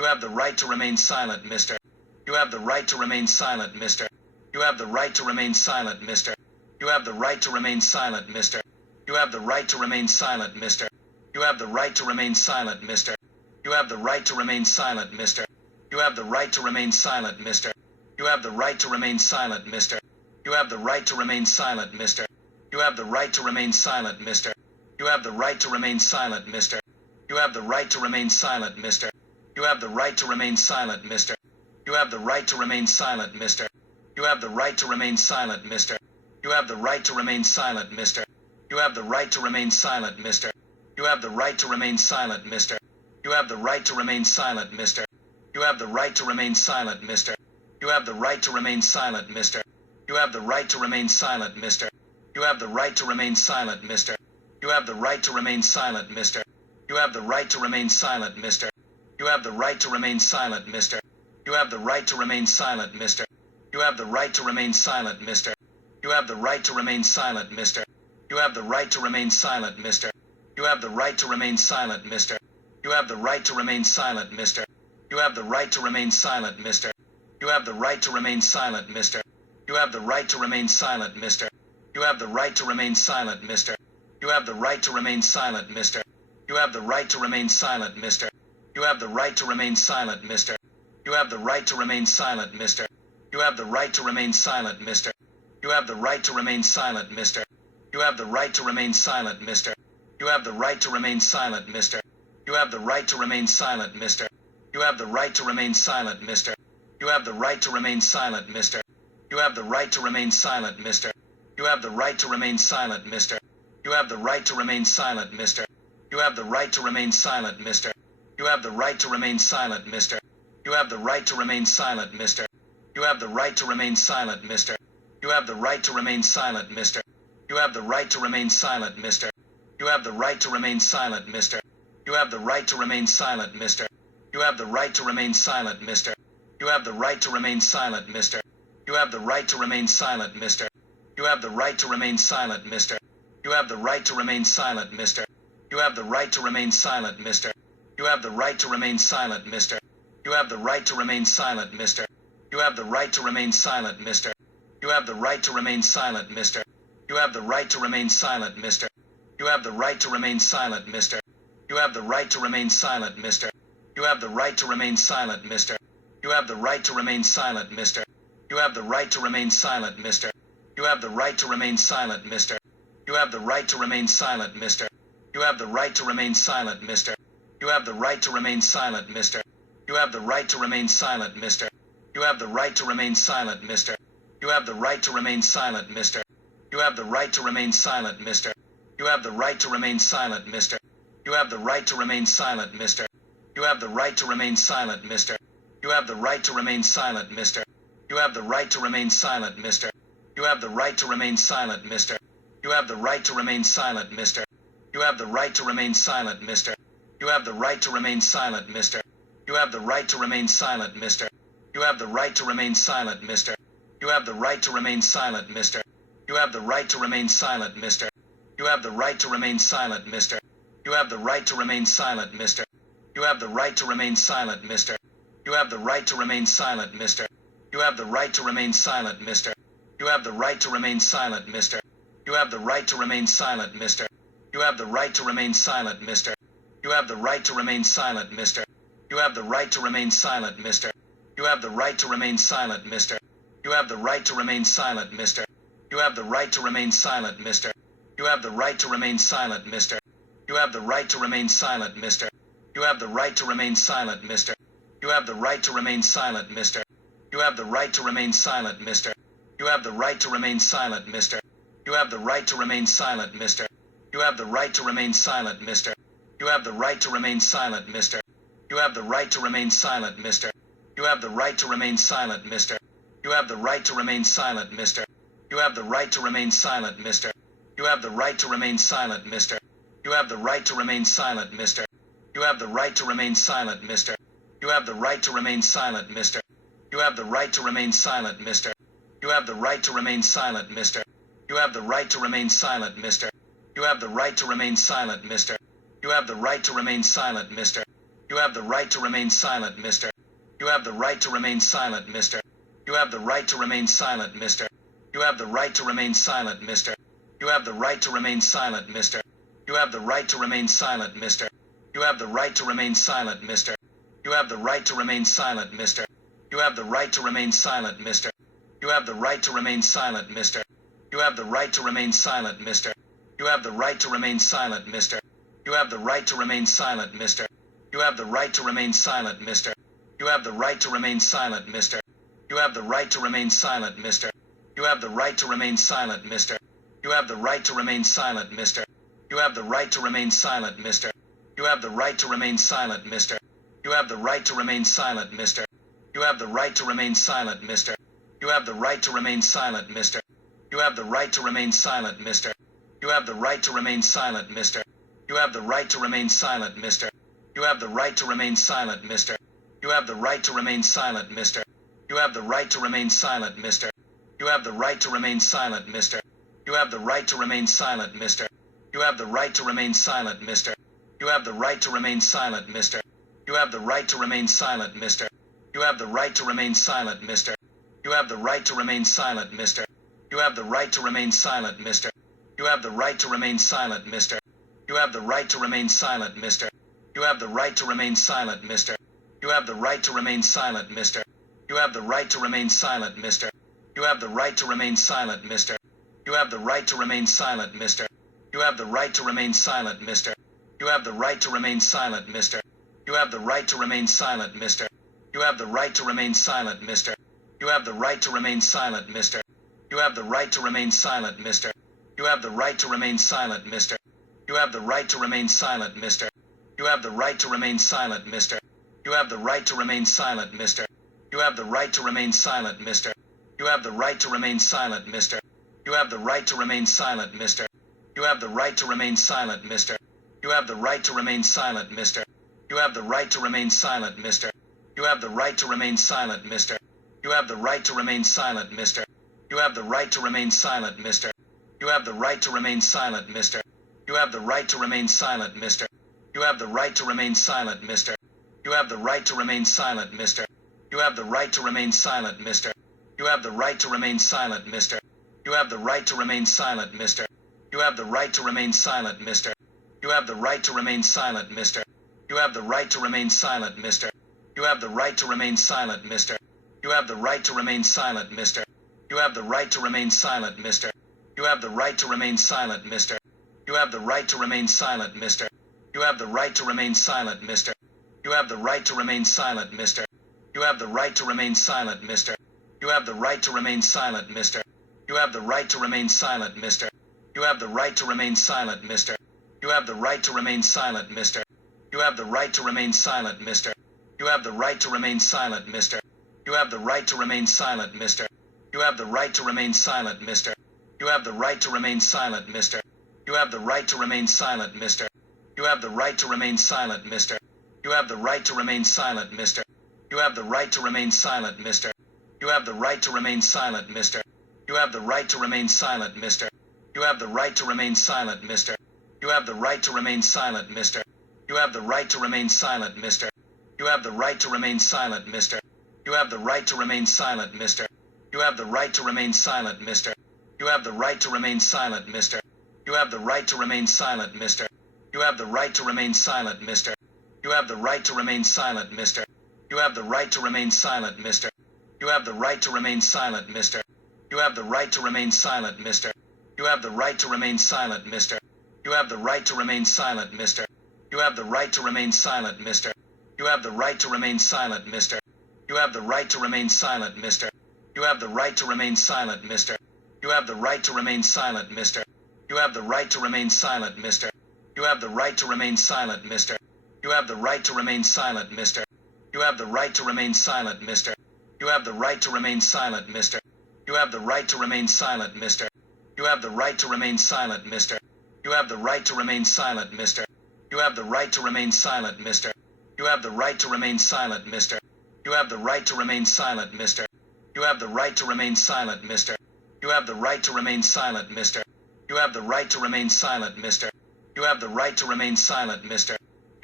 You have the right to remain silent, mister. You have the right to remain silent, mister. You have the right to remain silent, mister. You have the right to remain silent, mister. You have the right to remain silent, mister. You have the right to remain silent, mister. You have the right to remain silent, mister. You have the right to remain silent, mister. You have the right to remain silent, mister. You have the right to remain silent, mister. You have the right to remain silent, mister. You have the right to remain silent, mister. You have the right to remain silent, mister. You have the right to remain silent, mister. You have the right to remain silent, mister. You have the right to remain silent, mister. You have the right to remain silent, mister. You have the right to remain silent, mister. You have the right to remain silent, mister. You have the right to remain silent, mister. You have the right to remain silent, mister. You have the right to remain silent, mister. You have the right to remain silent, mister. You have the right to remain silent, mister. You have the right to remain silent, mister. You have the right to remain silent, mister. You have the right to remain silent, mister. You have the right to remain silent, mister. You have the right to remain silent, mister. You have the right to remain silent, mister. You have the right to remain silent, mister. You have the right to remain silent, mister. You have the right to remain silent, mister. You have the right to remain silent, mister. You have the right to remain silent, mister. You have the right to remain silent, mister. You have the right to remain silent, mister. You have the right to remain silent, mister. You have the right to remain silent, mister. You have the right to remain silent, mister. You have the right to remain silent, mister. You have the right to remain silent, mister. You have the right to remain silent, mister. You have the right to remain silent, mister. You have the right to remain silent, mister. You have the right to remain silent, mister. You have the right to remain silent, mister. You have the right to remain silent, mister. You have the right to remain silent, mister. You have the right to remain silent, mister. You have the right to remain silent, mister. You have the right to remain silent, mister. You have the right to remain silent, mister. You have the right to remain silent, mister. You have the right to remain silent, mister. You have the right to remain silent, mister. You have the right to remain silent, mister. You have the right to remain silent, mister. You have the right to remain silent, mister. You have the right to remain silent, mister. You have the right to remain silent, mister. You have the right to remain silent, mister. You have the right to remain silent, mister. You have the right to remain silent, mister. You have the right to remain silent, mister. You have the right to remain silent, mister. You have the right to remain silent, mister. You have the right to remain silent, mister. You have the right to remain silent, mister. You have the right to remain silent, mister. You have the right to remain silent, mister. You have the right to remain silent, mister. You have the right to remain silent, mister. You have the right to remain silent, mister. You have the right to remain silent, mister. You have the right to remain silent, mister. You have the right to remain silent, mister. You have the right to remain silent, mister. You have the right to remain silent, mister. You have the right to remain silent, mister. You have the right to remain silent, mister. You have the right to remain silent, mister. You have the right to remain silent, mister. You have the right to remain silent, mister. You have the right to remain silent, mister. You have the right to remain silent, mister. You have the right to remain silent, mister. You have the right to remain silent, mister. You have the right to remain silent, mister. You have the right to remain silent, mister. You have the right to remain silent, mister. You have the right to remain silent, mister. You have the right to remain silent, mister. You have the right to remain silent, mister. You have the right to remain silent, mister. You have the right to remain silent, mister. You have the right to remain silent, mister. You have the right to remain silent, mister. You have the right to remain silent, mister. You have the right to remain silent, mister. You have the right to remain silent, mister. You have the right to remain silent, mister. You have the right to remain silent, mister. You have the right to remain silent, mister. You have the right to remain silent, mister. You have the right to remain silent, mister. You have the right to remain silent, mister. You have the right to remain silent, mister. You have the right to remain silent, mister. You have the right to remain silent, mister. You have the right to remain silent, mister. You have the right to remain silent, mister. You have the right to remain silent, mister. You have the right to remain silent, mister. You have the right to remain silent, mister. You have the right to remain silent, mister. You have the right to remain silent, mister. You have the right to remain silent, mister. You have the right to remain silent, mister. You have the right to remain silent, mister. You have the right to remain silent, mister. You have the right to remain silent, mister. You have the right to remain silent, mister. You have the right to remain silent, mister. You have the right to remain silent, mister. You have the right to remain silent, mister. You have the right to remain silent, mister. You have the right to remain silent, mister. You have the right to remain silent, mister. You have the right to remain silent, mister. You have the right to remain silent, mister. You have the right to remain silent, mister. You have the right to remain silent, mister. You have the right to remain silent, mister. You have the right to remain silent, mister. You have the right to remain silent, mister. You have the right to remain silent, mister. You have the right to remain silent, mister. You have the right to remain silent, mister. You have the right to remain silent, mister. You have the right to remain silent, mister. You have the right to remain silent, mister. You have the right to remain silent, mister. You have the right to remain silent, mister. You have the right to remain silent, mister. You have the right to remain silent, mister. You have the right to remain silent, mister. You have the right to remain silent, mister. You have the right to remain silent, mister. You have the right to remain silent, mister. You have the right to remain silent, mister. You have the right to remain silent, mister. You have the right to remain silent, mister. You have the right to remain silent, mister. You have the right to remain silent, mister. You have the right to remain silent, mister. You have the right to remain silent, mister. You have the right to remain silent, mister. You have the right to remain silent, mister. You have the right to remain silent, mister. You have the right to remain silent, mister. You have the right to remain silent, mister. You have the right to remain silent, mister. You have the right to remain silent, mister. You have the right to remain silent, mister. You have the right to remain silent, mister. You have the right to remain silent, mister. You have the right to remain silent, mister. You have the right to remain silent, mister. You have the right to remain silent, mister. You have the right to remain silent, mister. You have the right to remain silent, mister. You have the right to remain silent, mister. You have the right to remain silent, mister. You have the right to remain silent, mister. You have the right to remain silent, mister. You have the right to remain silent, mister. You have the right to remain silent, mister. You have the right to remain silent, mister. You have the right to remain silent, mister. You have the right to remain silent, mister. You have the right to remain silent, mister. You have the right to remain silent, mister. You have the right to remain silent, mister. You have the right to remain silent, mister. You have the right to remain silent, mister. You have the right to remain silent, mister. You have the right to remain silent, mister. You have the right to remain silent, mister. You have the right to remain silent, mister. You have the right to remain silent, mister. You have the right to remain silent, mister. You have the right to remain silent, mister. You have the right to remain silent, mister. You have the right to remain silent, mister. You have the right to remain silent, mister. You have the right to remain silent, mister. You have the right to remain silent, mister. You have the right to remain silent, mister. You have the right to remain silent, mister. You have the right to remain silent, mister. You have the right to remain silent, mister. You have the right to remain silent, mister. You have the right to remain silent, mister. You have the right to remain silent, mister. You have the right to remain silent, mister. You have the right to remain silent, mister. You have the right to remain silent, mister. You have the right to remain silent, mister. You have the right to remain silent, mister. You have the right to remain silent, mister. You have the right to remain silent, mister. You have the right to remain silent, mister. You have the right to remain silent, mister. You have the right to remain silent, mister. You have the right to remain silent, mister. You have the right to remain silent, mister. You have the right to remain silent, mister. You have the right to remain silent, mister. You have the right to remain silent, mister. You have the right to remain silent, mister. You have the right to remain silent, mister. You have the right to remain silent, mister. You have the right to remain silent, mister. You have the right to remain silent, mister. You have the right to remain silent, mister. You have the right to remain silent, mister. You have the right to remain silent, mister. You have the right to remain silent, mister. You have the right to remain silent, mister. You have the right to remain silent, mister. You have the right to remain silent, mister. You have the right to remain silent, mister. You have the right to remain silent, mister. You have the right to remain silent, mister. You have the right to remain silent, mister. You have the right to remain silent, mister. You have the right to remain silent, mister. You have the right to remain silent, mister. You have the right to remain silent, mister. You have the right to remain silent, mister. You have the right to remain silent, mister. You have the right to remain silent, mister. You have the right to remain silent, mister. You have the right to remain silent, mister. You have the right to remain silent, mister. You have the right to remain silent, mister. You have the right to remain silent, mister. You have the right to remain silent, mister. You have the right to remain silent, mister. You have the right to remain silent, mister. You have the right to remain silent, mister. You have the right to remain silent, mister. You have the right to remain silent, mister. You have the right to remain silent, mister. You have the right to remain silent, mister. You have the right to remain silent, mister. You have the right to remain silent, mister. You have the right to remain silent, mister. You have the right to remain silent, mister. You have the right to remain silent, mister. You have the right to remain silent, mister. You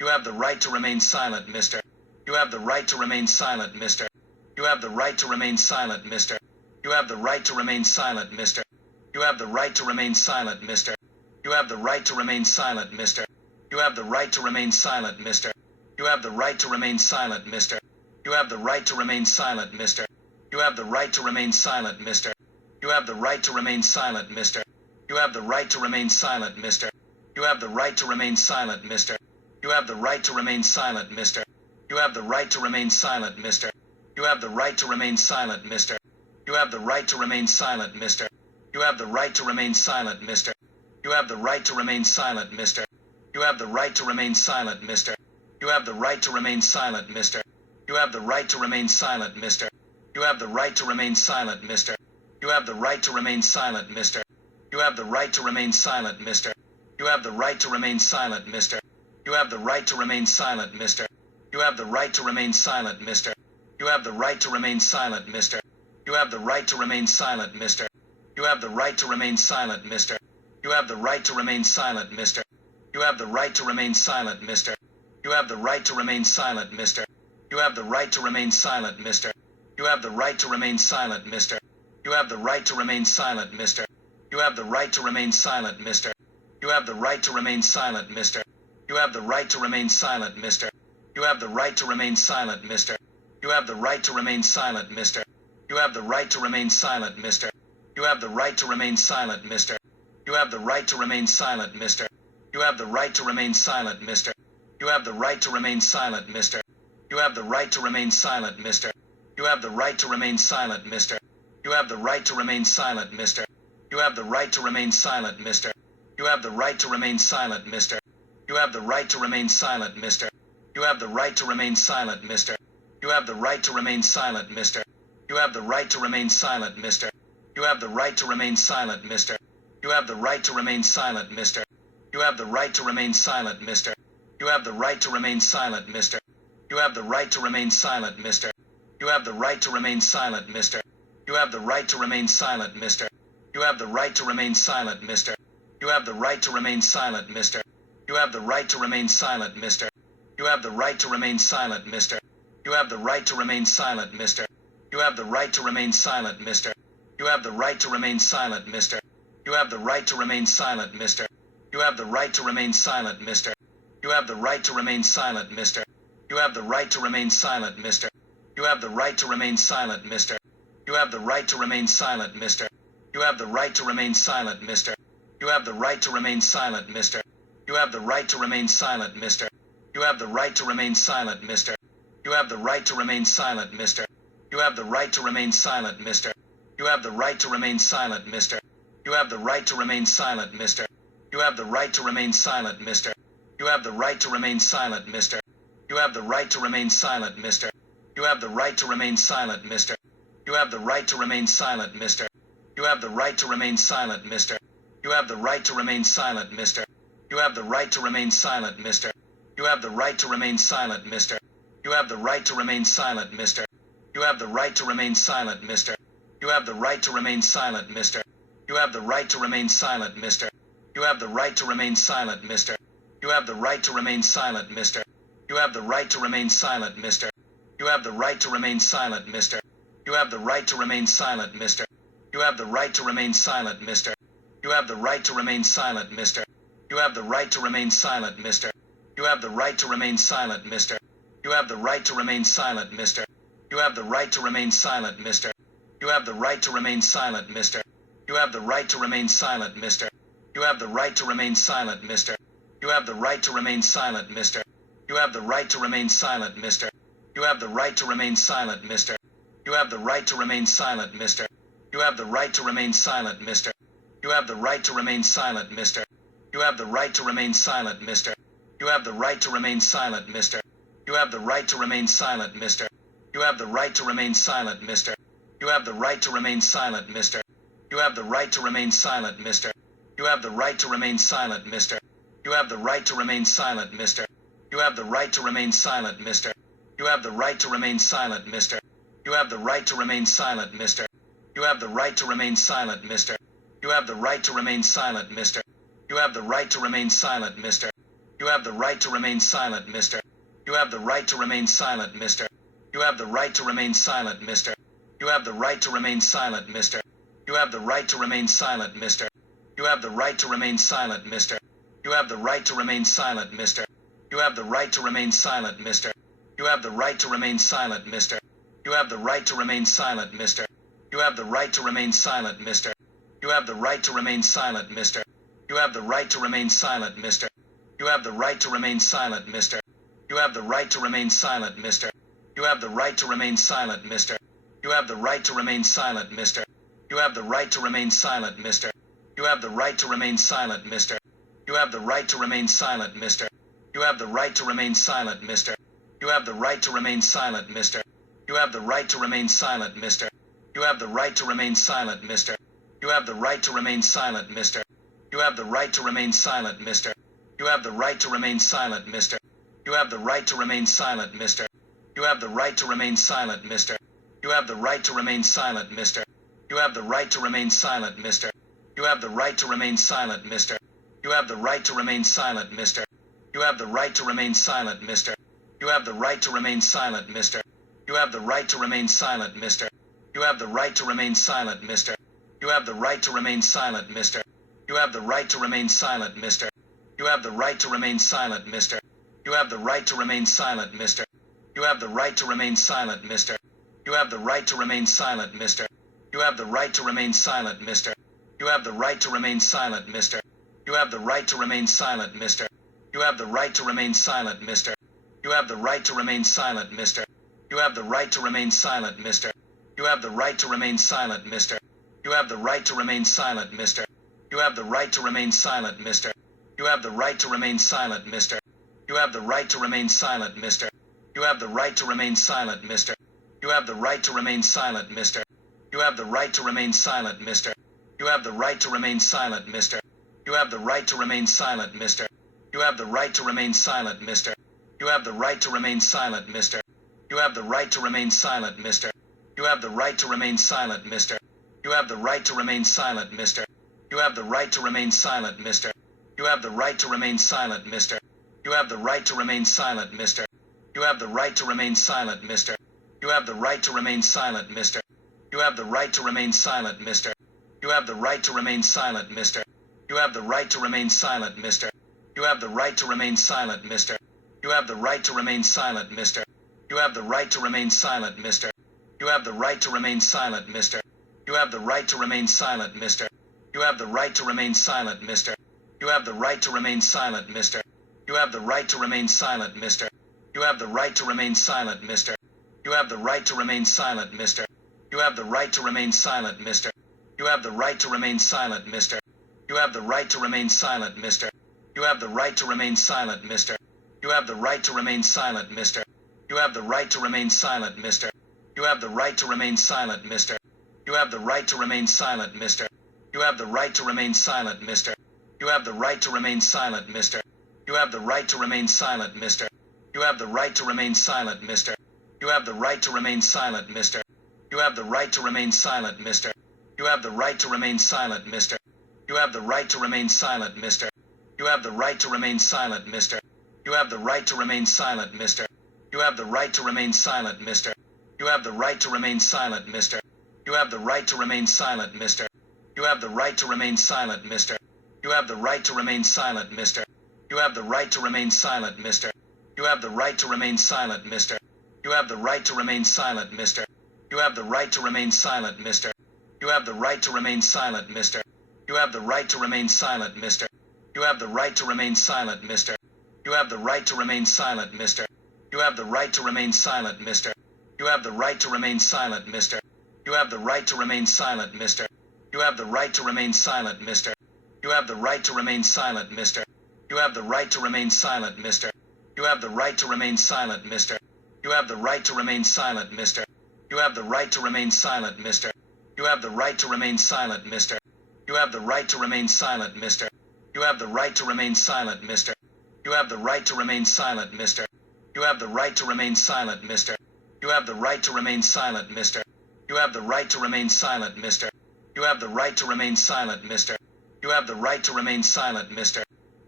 You have the right to remain silent, mister. You have the right to remain silent, mister. You have the right to remain silent, mister. You have the right to remain silent, mister. You have the right to remain silent, mister. You have the right to remain silent, mister. You have the right to remain silent, mister. You have the right to remain silent, mister. You have the right to remain silent, mister. You have the right to remain silent, mister. You have the right to remain silent, mister. You have the right to remain silent, mister. You have the right to remain silent, mister. You have the right to remain silent, mister. You have the right to remain silent, mister. You have the right to remain silent, mister. You have the right to remain silent, mister. You have the right to remain silent, mister. You have the right to remain silent, mister. You have the right to remain silent, mister. You have the right to remain silent, mister. You have the right to remain silent, mister. You have the right to remain silent, mister. You have the right to remain silent, mister. You have the right to remain silent, mister. You have the right to remain silent, mister. You have the right to remain silent, mister. You have the right to remain silent, mister. You have the right to remain silent, mister. You have the right to remain silent, mister. You have the right to remain silent, mister. You have the right to remain silent, mister. You have the right to remain silent, mister. You have the right to remain silent, mister. You have the right to remain silent, mister. You have the right to remain silent, mister. You have the right to remain silent, mister. You have the right to remain silent, mister. You have the right to remain silent, mister. You have the right to remain silent, mister. You have the right to remain silent, mister. You have the right to remain silent, mister. You have the right to remain silent, mister. You have the right to remain silent, mister. You have the right to remain silent, mister. You have the right to remain silent, mister. You have the right to remain silent, mister. You have the right to remain silent, mister. You have the right to remain silent, mister. You have the right to remain silent, mister. You have the right to remain silent, mister. You have the right to remain silent, mister. You have the right to remain silent, mister. You have the right to remain silent, mister. You have the right to remain silent, mister. You have the right to remain silent, mister. You have the right to remain silent, mister. You have the right to remain silent, mister. You have the right to remain silent, mister. You have the right to remain silent, mister. You have the right to remain silent, mister. You have the right to remain silent, mister. You have the right to remain silent, mister. You have the right to remain silent, mister. You have the right to remain silent, mister. You have the right to remain silent, mister. You have the right to remain silent, mister. You have the right to remain silent, mister. You have the right to remain silent, mister. You have the right to remain silent, mister. You have the right to remain silent, mister. You have the right to remain silent, mister. You have the right to remain silent, mister. You have the right to remain silent, mister. You have the right to remain silent, mister. You have the right to remain silent, mister. You have the right to remain silent, mister. You have the right to remain silent, mister. You have the right to remain silent, mister. You have the right to remain silent, mister. You have the right to remain silent, mister. You have the right to remain silent, mister. You have the right to remain silent, mister. You have the right to remain silent, mister. You have the right to remain silent, mister. You have the right to remain silent, mister. You have the right to remain silent, mister. You have the right to remain silent, mister. You have the right to remain silent, mister. You have the right to remain silent, mister. You have the right to remain silent, mister. You have the right to remain silent, mister. You have the right to remain silent, mister. You have the right to remain silent, mister. You have the right to remain silent, mister. You have the right to remain silent, mister. You have the right to remain silent, mister. You have the right to remain silent, mister. You have the right to remain silent, mister. You have the right to remain silent, mister. You have the right to remain silent, mister. You have the right to remain silent, mister. You have the right to remain silent, mister. You have the right to remain silent, mister. You have the right to remain silent, mister. You have the right to remain silent, mister. You have the right to remain silent, mister. You have the right to remain silent, mister. You have the right to remain silent, mister. You have the right to remain silent, mister. You have the right to remain silent, mister. You have the right to remain silent, mister. You have the right to remain silent, mister. You have the right to remain silent, mister. You have the right to remain silent, mister. You have the right to remain silent, mister. You have the right to remain silent, mister. You have the right to remain silent, mister. You have the right to remain silent, mister. You have the right to remain silent, mister. You have the right to remain silent, mister. You have the right to remain silent, mister. You have the right to remain silent, mister. You have the right to remain silent, mister. You have the right to remain silent, mister. You have the right to remain silent, mister. You have the right to remain silent, mister. You have the right to remain silent, mister. You have the right to remain silent, mister. You have the right to remain silent, mister. You have the right to remain silent, mister. You have the right to remain silent, mister. You have the right to remain silent, mister. You have the right to remain silent, mister. You have the right to remain silent, mister. You have the right to remain silent, mister. You have the right to remain silent, mister. You have the right to remain silent, mister. You have the right to remain silent, mister. You have the right to remain silent, mister. You have the right to remain silent, mister. You have the right to remain silent, mister. You have the right to remain silent, mister. You have the right to remain silent, mister. You have the right to remain silent, mister. You have the right to remain silent, mister. You have the right to remain silent, mister. You have the right to remain silent, mister. You have the right to remain silent, mister. You have the right to remain silent, mister. You have the right to remain silent, mister. You have the right to remain silent, mister. You have the right to remain silent, mister. You have the right to remain silent, mister. You have the right to remain silent, mister. You have the right to remain silent, mister. You have the right to remain silent, mister. You have the right to remain silent, mister. You have the right to remain silent, mister. You have the right to remain silent, mister. You have the right to remain silent, mister. You have the right to remain silent, mister. You have the right to remain silent, mister. You have the right to remain silent, mister. You have the right to remain silent, mister. You have the right to remain silent, mister. You have the right to remain silent, mister. You have the right to remain silent, mister. You have the right to remain silent, mister. You have the right to remain silent, mister. You have the right to remain silent, mister. You have the right to remain silent, mister. You have the right to remain silent, mister. You have the right to remain silent, mister. You have the right to remain silent, mister. You have the right to remain silent, mister. You have the right to remain silent, mister. You have the right to remain silent, mister. You have the right to remain silent, mister. You have the right to remain silent, mister. You have the right to remain silent, mister. You have the right to remain silent, mister. You have the right to remain silent, mister. You have the right to remain silent, mister. You have the right to remain silent, mister. You have the right to remain silent, mister. You have the right to remain silent, mister. You have the right to remain silent, mister. You have the right to remain silent, mister. You have the right to remain silent, mister. You have the right to remain silent, mister. You have the right to remain silent, mister. You have the right to remain silent, mister. You have the right to remain silent, mister. You have the right to remain silent, mister. You have the right to remain silent, mister. You have the right to remain silent, mister. You have the right to remain silent, mister. You have the right to remain silent, mister. You have the right to remain silent, mister. You have the right to remain silent, mister. You have the right to remain silent, mister. You have the right to remain silent, mister. You have the right to remain silent, mister. You have the right to remain silent, mister. You have the right to remain silent, mister. You have the right to remain silent, mister. You have the right to remain silent, mister. You have the right to remain silent, mister. You have the right to remain silent, mister. You have the right to remain silent, mister. You have the right to remain silent, mister. You have the right to remain silent, mister. You have the right to remain silent, mister. You have the right to remain silent, mister. You have the right to remain silent, mister. You have the right to remain silent, mister. You have the right to remain silent, mister. You have the right to remain silent, mister. You have the right to remain silent, mister. You have the right to remain silent, mister. You have the right to remain silent, mister. You have the right to remain silent, mister. You have the right to remain silent, mister. You have the right to remain silent, mister. You have the right to remain silent, mister. You have the right to remain silent, mister. You have the right to remain silent, mister. You have the right to remain silent, mister. You have the right to remain silent, mister. You have the right to remain silent, mister. You have the right to remain silent, mister. You have the right to remain silent, mister. You have the right to remain silent, mister. You have the right to remain silent, mister. You have the right to remain silent, mister. You have the right to remain silent, mister. You have the right to remain silent, mister. You have the right to remain silent, mister. You have the right to remain silent, mister. You have the right to remain silent, mister. You have the right to remain silent, mister. You have the right to remain silent, mister. You have the right to remain silent, mister. You have the right to remain silent, mister. You have the right to remain silent, mister. You have the right to remain silent, mister. You have the right to remain silent, mister. You have the right to remain silent, mister. You have the right to remain silent, mister. You have the right to remain silent, mister. You have the right to remain silent, mister. You have the right to remain silent, mister. You have the right to remain silent, mister. You have the right to remain silent, mister. You have the right to remain silent, mister. You have the right to remain silent, mister. You have the right to remain silent, mister. You have the right to remain silent, mister. You have the right to remain silent, mister. You have the right to remain silent, mister. You have the right to remain silent, mister. You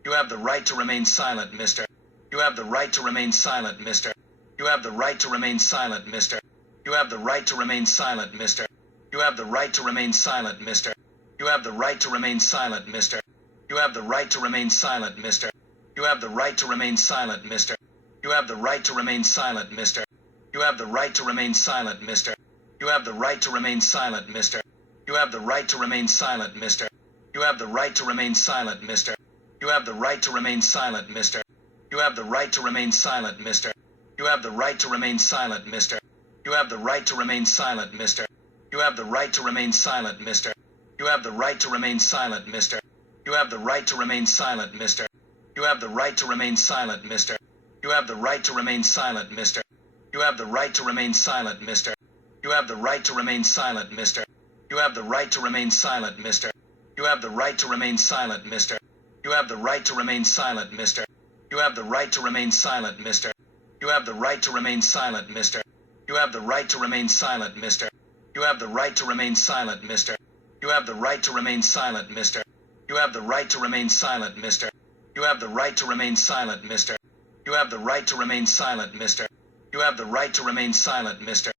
You have the right to remain silent, mister. You have the right to remain silent, mister. You have the right to remain silent, mister. You have the right to remain silent, mister. You have the right to remain silent, mister. You have the right to remain silent, mister. You have the right to remain silent, mister. You have the right to remain silent, mister. You have the right to remain silent, mister. You have the right to remain silent, mister. You have the right to remain silent, mister. You have the right to remain silent, mister. You have the right to remain silent, mister. You have the right to remain silent, mister. You have the right to remain silent, mister. You have the right to remain silent, mister. You have the right to remain silent, mister. You have the right to remain silent, mister. You have the right to remain silent, mister. You have the right to remain silent, mister. You have the right to remain silent, mister. You have the right to remain silent, mister. You have the right to remain silent, mister. You have the right to remain silent, mister. You have the right to remain silent, mister. You have the right to remain silent, mister. You have the right to remain silent, mister. You have the right to remain silent, mister. You have the right to remain silent, mister. You have the right to remain silent, mister. You have the right to remain silent, mister. You have the right to remain silent, mister. You have the right to remain silent, mister. You have the right to remain silent, mister. You have the right to remain silent, mister. You have the right to remain silent, mister.